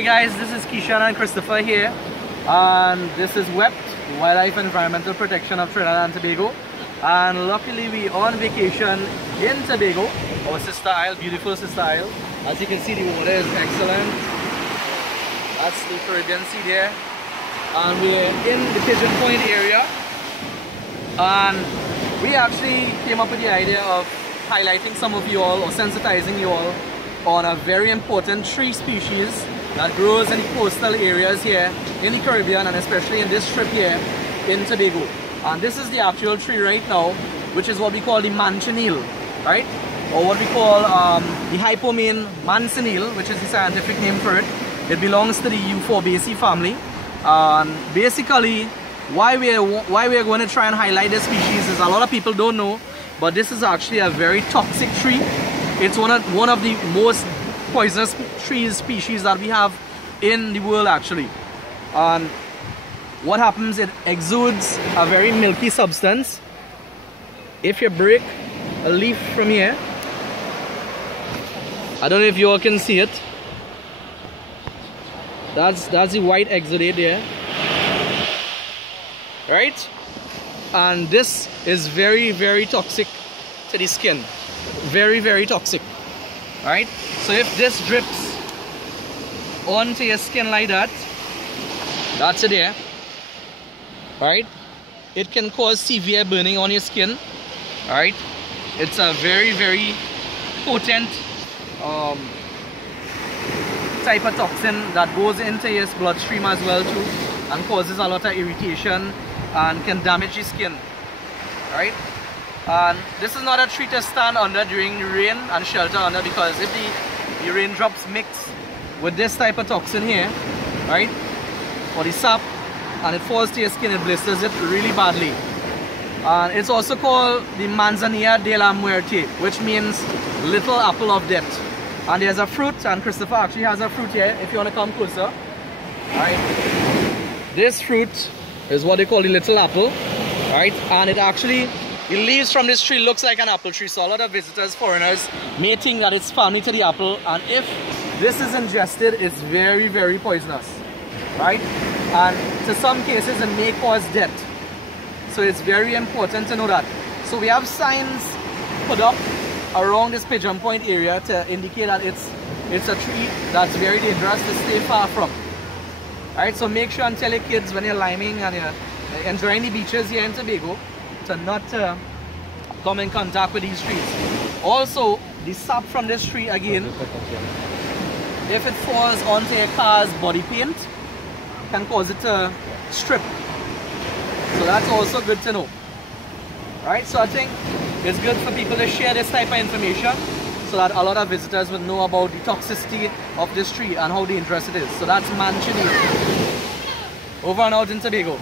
Hi guys, this is Keishan and Christopher here, and this is WEPT, Wildlife Environmental Protection of Trinidad and Tobago. And luckily we on vacation in Tobago, our sister isle, beautiful sister isle. As you can see, the water is excellent. That's the Caribbean Sea there. And we're in the Pigeon Point area. And we actually came up with the idea of highlighting some of you all, or sensitizing you all, on a very important tree species that grows in the coastal areas here in the Caribbean, and especially in this strip here in Tobago. And this is the actual tree right now, which is what we call the manchineel, right? Or what we call the Hypomene mancinele, which is the scientific name for it. It belongs to the Euphorbiaceae family. Basically, why we're going to try and highlight this species is a lot of people don't know, but this is actually a very toxic tree. It's one of the most poisonous tree species that we have in the world actually. And what happens, it exudes a very milky substance. If you break a leaf from here, I don't know if you all can see it. That's the white exudate there, right? And this is very, very toxic to the skin. Very, very toxic, right? So if this drips onto your skin like that, that's it there, right? It can cause severe burning on your skin, right? It's a very, very potent type of toxin that goes into your bloodstream as well too, and causes a lot of irritation and can damage your skin, right? And this is not a tree to stand under during the rain and shelter under, because if the raindrops mix with this type of toxin here, right, or the sap, and it falls to your skin, it blisters it really badly. And it's also called the Manzanilla de la Muerte, which means little apple of death. And there's a fruit, and Christopher actually has a fruit here if you want to come closer. Right. This fruit is what they call the little apple, right? And it actually, the leaves from this tree looks like an apple tree, so a lot of visitors, foreigners, may think that it's family to the apple, and if this is ingested, it's very, very poisonous, right? And to some cases, it may cause death. So it's very important to know that. So we have signs put up around this Pigeon Point area to indicate that it's a tree that's very dangerous to stay far from. Alright, so make sure and tell your kids when you're liming and you're enjoying the beaches here in Tobago to not come in contact with these trees. Also, the sap from this tree, again, if it falls onto your car's body paint, can cause it to strip. So that's also good to know. Right, so I think it's good for people to share this type of information so that a lot of visitors would know about the toxicity of this tree and how dangerous it is. So that's manchineel. Over and out in Tobago.